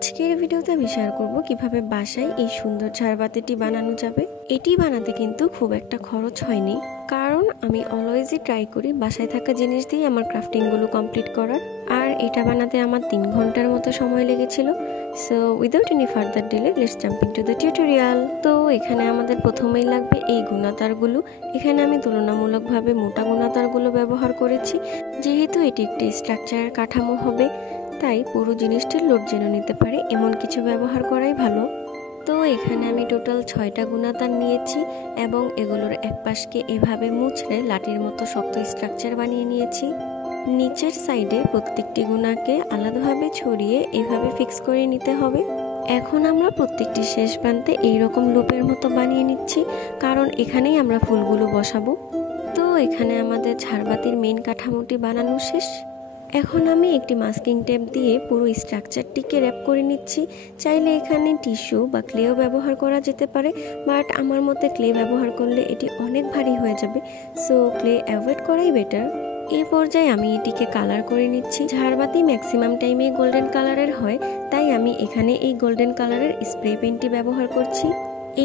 আজকের ভিডিওতে আমি শেয়ার করব কিভাবে বাসায় এই সুন্দর ঝাড়বাতিটি বানানো যাবে। এটি বানাতে কিন্তু খুব একটা খরচ হয়নি, কারণ আমি অলওয়েজই ট্রাই করি বাসায় থাকা জিনিস দিয়ে আমার ক্রাফটিংগুলো কমপ্লিট করার। আর এটা বানাতে আমার 3 ঘন্টার মতো সময় লেগেছিল। So without any further delay let's jump into the tutorial. তো এখানে আমাদের প্রথমেই লাগবে এই গুণাতারগুলো। এখানে আমি তুলনামূলকভাবে মোটা গুণাতারগুলো ব্যবহার করেছি, যেহেতু এটি একটি স্ট্রাকচারের কাঠামো হবে, তাই পুরো জিনিসটির লোড যেন নিতে পারে এমন কিছু ব্যবহার করাই ভালো। তো এখানে আমি টোটাল 6টা গুণাতার নিয়েছি এবং এগুলোর এক পাশকে এভাবে মুছড়ে লাঠির মতো শক্ত স্ট্রাকচার বানিয়ে নিয়েছি। নিচের সাইডে প্রত্যেকটি গুণাকে আলাদাভাবে ছড়িয়ে এভাবে ফিক্স করে নিতে হবে। এখন আমরা প্রত্যেকটি শেষ প্রান্তে এইরকম লুপের মতো বানিয়ে নিচ্ছি, কারণ এখানেই আমরা ফুলগুলো বসাবো। তো এখানে আমাদের ঝাড়বাতির মেইন কাঠামোটি বানানো শেষ। এখন আমি একটি মাস্কিং টেপ দিয়ে পুরো স্ট্রাকচারটিকে র্যাপ করে নিচ্ছি। চাইলে এখানে টিস্যু বা ক্লেও ব্যবহার করা যেতে পারে, বাট আমার মতে ক্লে ব্যবহার করলে এটি অনেক ভারী হয়ে যাবে, সো ক্লে অ্যাভয়েড করাই বেটার। এই পর্যায়ে আমি এটিকে কালার করে নিচ্ছি। ঝাড়বাতি ম্যাক্সিমাম টাইমে গোল্ডেন কালারের হয়, তাই আমি এখানে এই গোল্ডেন কালারের স্প্রে পেইন্টটি ব্যবহার করছি।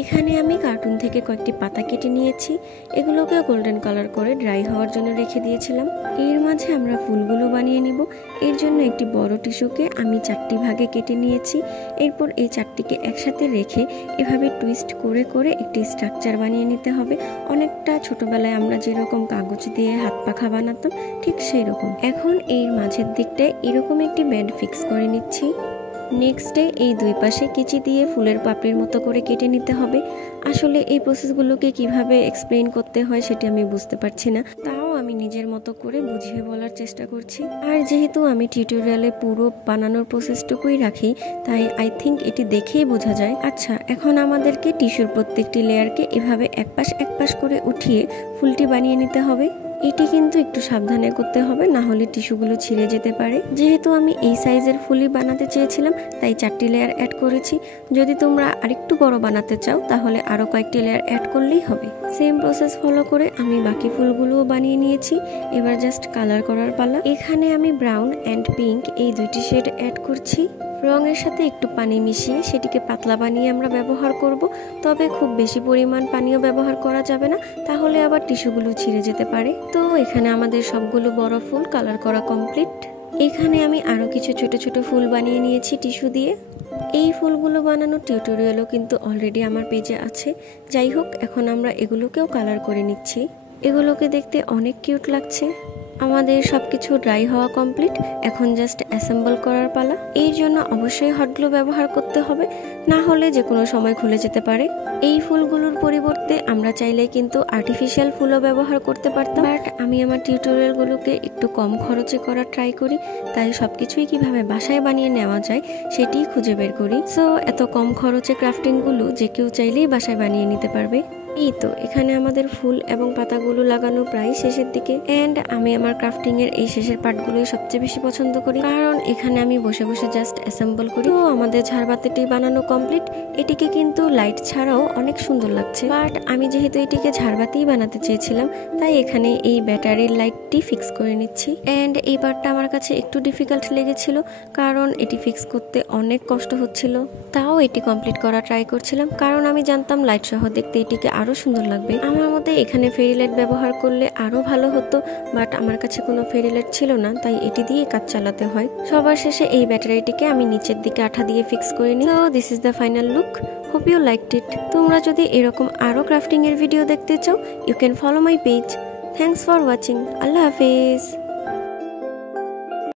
এখানে আমি কার্টুন থেকে কয়েকটি পাতা কেটে নিয়েছি, এগুলোকে গোল্ডেন কালার করে ড্রাই হওয়ার জন্য রেখে দিয়েছিলাম। এর মাঝে আমরা ফুলগুলো বানিয়ে নিব। এর জন্য একটি বড় টিস্যুকে আমি 4টি ভাগে কেটে নিয়েছি। এরপর এই 4টিকে একসাথে রেখে এভাবে টুইস্ট করে করে একটি স্ট্রাকচার বানিয়ে নিতে হবে, অনেকটা ছোটবেলায় আমরা যেরকম কাগজ দিয়ে হাত পাখা বানাতাম ঠিক সেই রকম। এখন এর মাঝের দিকটায় এরকম একটি ব্যান্ড ফিক্স করে নিচ্ছি। নেক্সটে এই দুই পাশে কেচি দিয়ে ফুলের পাপড়ির মতো করে কেটে নিতে হবে। আসলে এই প্রসেসগুলোকে কিভাবে এক্সপ্লেইন করতে হয় সেটি আমি বুঝতে পারছি না, তাও আমি নিজের মতো করে বুঝিয়ে বলার চেষ্টা করছি। আর যেহেতু আমি টিউটোরিয়ালে পুরো বানানোর প্রসেসটুকুই রাখি, তাই আই থিঙ্ক এটি দেখেই বোঝা যায়। আচ্ছা, এখন আমাদেরকে টিস্যুর প্রত্যেকটি লেয়ারকে এভাবে এক পাশ করে উঠিয়ে ফুলটি বানিয়ে নিতে হবে। এটি কিন্তু একটু সাবধানে করতে হবে, না হলে টিস্যুগুলো ছিঁড়ে যেতে পারে। যেহেতু আমি এই সাইজের ফুলই বানাতে চেয়েছিলাম, তাই 4টি লেয়ার অ্যাড করেছি। যদি তোমরা আরেকটু বড় বানাতে চাও তাহলে আরো কয়েকটি লেয়ার অ্যাড করলেই হবে। সেম প্রসেস ফলো করে আমি বাকি ফুলগুলোও বানিয়ে নিয়েছি। এবার জাস্ট কালার করার পালা। এখানে আমি ব্রাউন অ্যান্ড পিঙ্ক এই দুইটি শেড অ্যাড করছি। রঙের সাথে একটু পানি মিশিয়ে সেটিকে পাতলা বানিয়ে আমরা ব্যবহার করব, তবে খুব বেশি পরিমাণ পানিও ব্যবহার করা যাবে না, তাহলে আবার টিস্যুগুলো ছিঁড়ে যেতে পারে। তো এখানে আমাদের সবগুলো বড় ফুল কালার করা কমপ্লিট। এখানে আমি আরো কিছু ছোট ছোট ফুল বানিয়ে নিয়েছি টিস্যু দিয়ে। এই ফুলগুলো বানানোর টিউটোরিয়ালও কিন্তু অলরেডি আমার পেজে আছে। যাই হোক, এখন আমরা এগুলোকেও কালার করে নিচ্ছি। এগুলোকে দেখতে অনেক কিউট লাগছে। আমাদের সবকিছু ড্রাই হওয়া কমপ্লিট, এখন জাস্ট অ্যাসেম্বল করার পালা। এর জন্য অবশ্যই হট গ্লু ব্যবহার করতে হবে, না হলে যে কোনো সময় খুলে যেতে পারে। এই ফুলগুলোর পরিবর্তে আমরা চাইলে কিন্তু আর্টিফিশিয়াল ফুলও ব্যবহার করতে পারতাম, বাট আমি আমার টিউটোরিয়ালগুলোকে একটু কম খরচে করার ট্রাই করি, তাই সবকিছুই কিভাবে বাসায় বানিয়ে নেওয়া যায় সেটিই খুঁজে বের করি। সো এত কম খরচে ক্রাফটিংগুলো যে কেউ চাইলেই বাসায় বানিয়ে নিতে পারবে। এই তো এখানে আমাদের ফুল এবং পাতাগুলো লাগানো প্রায় শেষের দিকে, এন্ড আমি আমার ক্রাফটিং এর এই শেষের পার্টগুলোই সবচেয়ে বেশি পছন্দ করি, কারণ এখানে আমি বসে বসে জাস্ট অ্যাসেম্বল করি। তো আমাদের ঝাড়বাতিটি বানানো কমপ্লিট। এটিকে কিন্তু লাইট ছাড়াও অনেক সুন্দর লাগছে, বাট আমি যেহেতু এটিকে ঝাড়বাতিই বানাতে চেয়েছিলাম, তাই এখানে এই ব্যাটারির লাইটটি ফিক্স করে নিচ্ছি। এন্ড এই পার্টটা আমার কাছে একটু ডিফিকাল্ট লেগেছিল, কারণ এটি ফিক্স করতে অনেক কষ্ট হচ্ছিল। তাও এটি কমপ্লিট করা ট্রাই করছিলাম, কারণ আমি জানতাম লাইট সহ দেখতে এটিকে আরো সুন্দর লাগবে। আমার মতে এখানে ফেরি লাইট ব্যবহার করলে আরো ভালো হতো, বাট আমার কাছে কোনো ফেরি লাইট ছিল না, তাই এটি দিয়ে কাজ চালাতে হয়। সবার শেষে এই ব্যাটারিটিকে আমি নিচের দিকে আঠা দিয়ে ফিক্স করে নিই। So this is the final look. Hope you liked it. তোমরা যদি এরকম আরো ক্রাফটিং এর ভিডিও দেখতে চাও, you can follow my page. Thanks for watching. আল্লাহ হাফেজ।